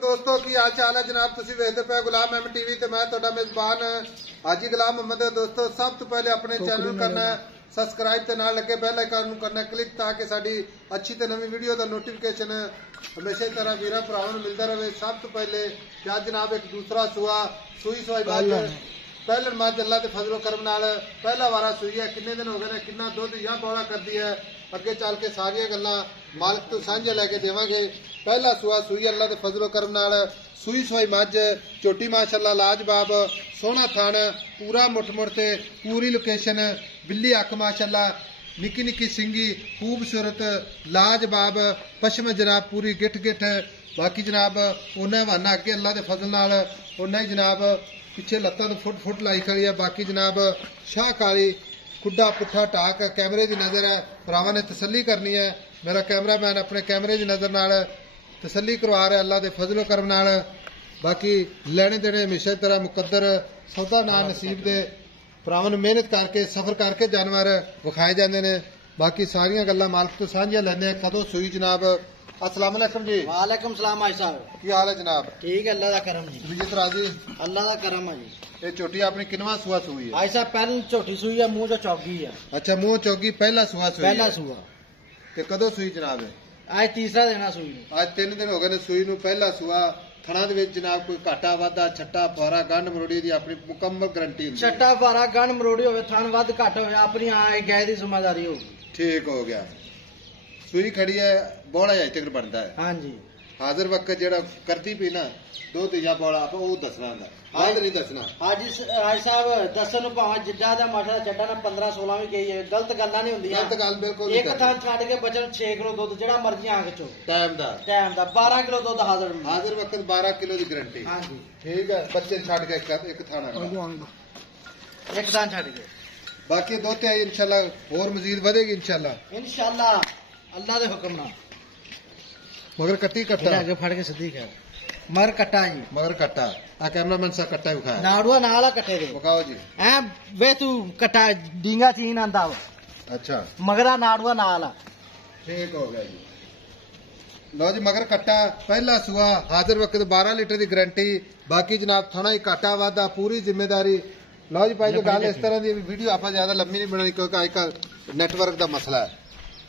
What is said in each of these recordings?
दोस्तों की हाल चाल है जनाब तुसी वेखदे पे गुलाम अहमद टीवी ते मैं तुहाडा मेजबान हाजी गुलाम मोहम्मद। दोस्तों सब तो पहले अपने चैनल करना सबसक्राइब ते नाल लगे बेल आइकन नूं करना क्लिक ताकि साडी अच्छी ते नवी वीडियो दा नोटिफिकेशन हमेशा की तरह वीरां भरावां नूं मिलदा रहे। सब तो पहले आज जनाब एक दूसरा सुआ सुई सवाई पहले मज अल्लाह के फजलो करम नाल पहला वारा सुई है। किन्ने दिन हो गए ने किन्ना दुध या बौला करती है अगे चल के सारिया गल्लां मालिक तो सांझे लैके देवांगे। पहला सुआ सुई अल्लाह के फजलो करम नाल सुई सवाई मज झोटी माशाअल्लाह लाजवाब सोहना थण पूरा मुठमुड़ ते पूरी लोकेशन बिल्ली अख माशाअल्लाह निक्की निक्की सिंगी खूबसूरत लाजवाब पश्चिम जनाब पूरी गिठ गिठ। बाकी जनाब उन्हें हवाना अगे अल्लाह के फजल नाल उन्हें जनाब पिछे लत्तां तो फुट फुट लाई खड़ी है। बाकी जनाब शाहकारी खुडा पुठा टाक कैमरे की नजर है भरावां ने तसली करनी है। मेरा कैमरामैन अपने कैमरे की नजर नाल तसली करवा रहा अल्लाह के फजलो करम नाल। बाकी लेने देने हमेशा तरह मुकद्दर सौदा ना नसीब दे भरावां नूं मेहनत करके सफर करके जानवर विखाए जाते हैं। बाकी सारिया गल्लां मालिक तो सांझियां लैंदे कदों सुई जनाब। अस्सलाम वालेकुम जी। वालेकुम सलाम भाई साहब की हाल है जनाब? ठीक है अल्लाह का करम जी। विजित राजी अल्लाह का करम है जी। ये छोटी अपनी किनवा सुआ सुई है? भाई साहब पहली छोटी सुई है मुंह जो चौगी है। अच्छा मुंह चौगी पहला सुआ सुई पहला सुआ ते कदों सुई जनाब है? आज तीसरा दिन है सुई आज 3 दिन हो गए ने सुई नूं। पहला सुआ थणा दे विच जनाब कोई घाटा वाधा छट्टा फौरा गंढ मरोड़ी दी अपनी मुकम्मल गारंटी हुंदी है। छट्टा फारा गंढ मरोड़ी होवे थण वध घट होवे अपनी गाय दी जिम्मेदारी होगी। ठीक हो गया। सुई खड़ी है बौला अजे तक बनता है। हाँ जी हाजिर वक्त जेड़ा करती पी ना दुध या बौला आप वो दसना हुंदा हाल नहीं दसना। हाजी साहब दसन भावें जिद्दा दा मसला छड्डा ना 15-16 भी गई है गलत गल्लां नहीं हुंदियां। गलत गल बिल्कुल एक थां छड्ड के बचन 6 किलो दुध जेड़ा मर्जी आंख चो टाइम दा 12 किलो दुध हाजिर हाजिर वक्त 12 किलो की गारंटी। हाँ जी ठीक है बच्चे छड्ड के एक थाना एक थां छड्ड के बाकी दो ते इंशाल्लाह और मजीद बढ़ेगी इंशाल्लाह अल्लाह दे हुक्म नाल। मगर कट्टी कट्टा आगे फड़ के सीधी कर मगर कट्टा जी मगर कट्टा आ कैमरामैन सा कट्टा विखाया नाड़ुआ नाल कट्टे दे विखाओ जी। ऐ वे तू कट्टा डींगा चीन आंदा अच्छा मगरा नाड़ुआ नाल ठीक हो गया जी। लो जी मगर कट्टा पहला सुआ हाजिर वक्त 12 लीटर की गारंटी। बाकी जनाब थोड़ा ही घाटा वाधा पूरी जिम्मेदारी। लो जी भाई जो गल इस तरह की वीडियो आप ज्यादा लंबी नहीं बनानी क्योंकि अजकल नेटवर्क का मसला है।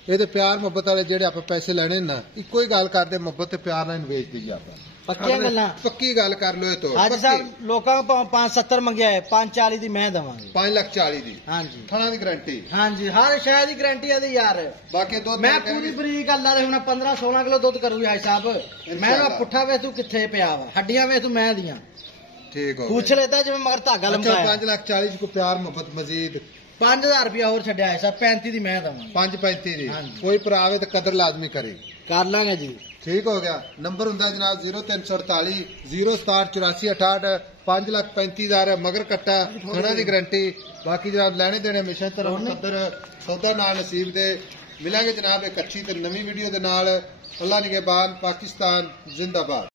ये प्यार मुहब्बत वाले जेडे आप पैसे लेने ना इको ही गल करते मुहब्बत प्यार ना बेच दीजिए आप पक्की गल्लां पक्की गल कर लो। तो हाजी साहब लोकां 570 मंगया है 540 दी मैं दवांगे 5,40,000 दी। हां जी थाना दी गारंटी। हां जी हर शय दी गारंटी है यार। बाकी दो मैं पूरी बरीक अल्लाह दे हुन 15-16 किलो दुध करूंगी हाजी साहब। मैं पुठा वे तू किथे पिया वा हड्डियां वे तू मैं दियां ठीक हो पूछ लेता जिवें मगर धागा लंबाया। 5,40,000 को प्यार मुहब्बत मजीद 5000 रुपया और छड्या है साहब 35 दी मैं दवां 5,35 दी। कोई भरा आवे तो कदर लाजमी करे कर लांगे जी। ठीक हो गया। नंबर हुंदा जनाब 0348 0678468 5,35,000 मगर कट्टा थणा दी गारंटी। बाकी जनाब लेने देने हमेशा तरह मुकद्दर सौदा नाल नसीब दे। मिलांगे जनाब एक अच्छी ते नवी वीडियो दे नाल। अल्लाह निगहबान पाकिस्तान जिंदाबाद।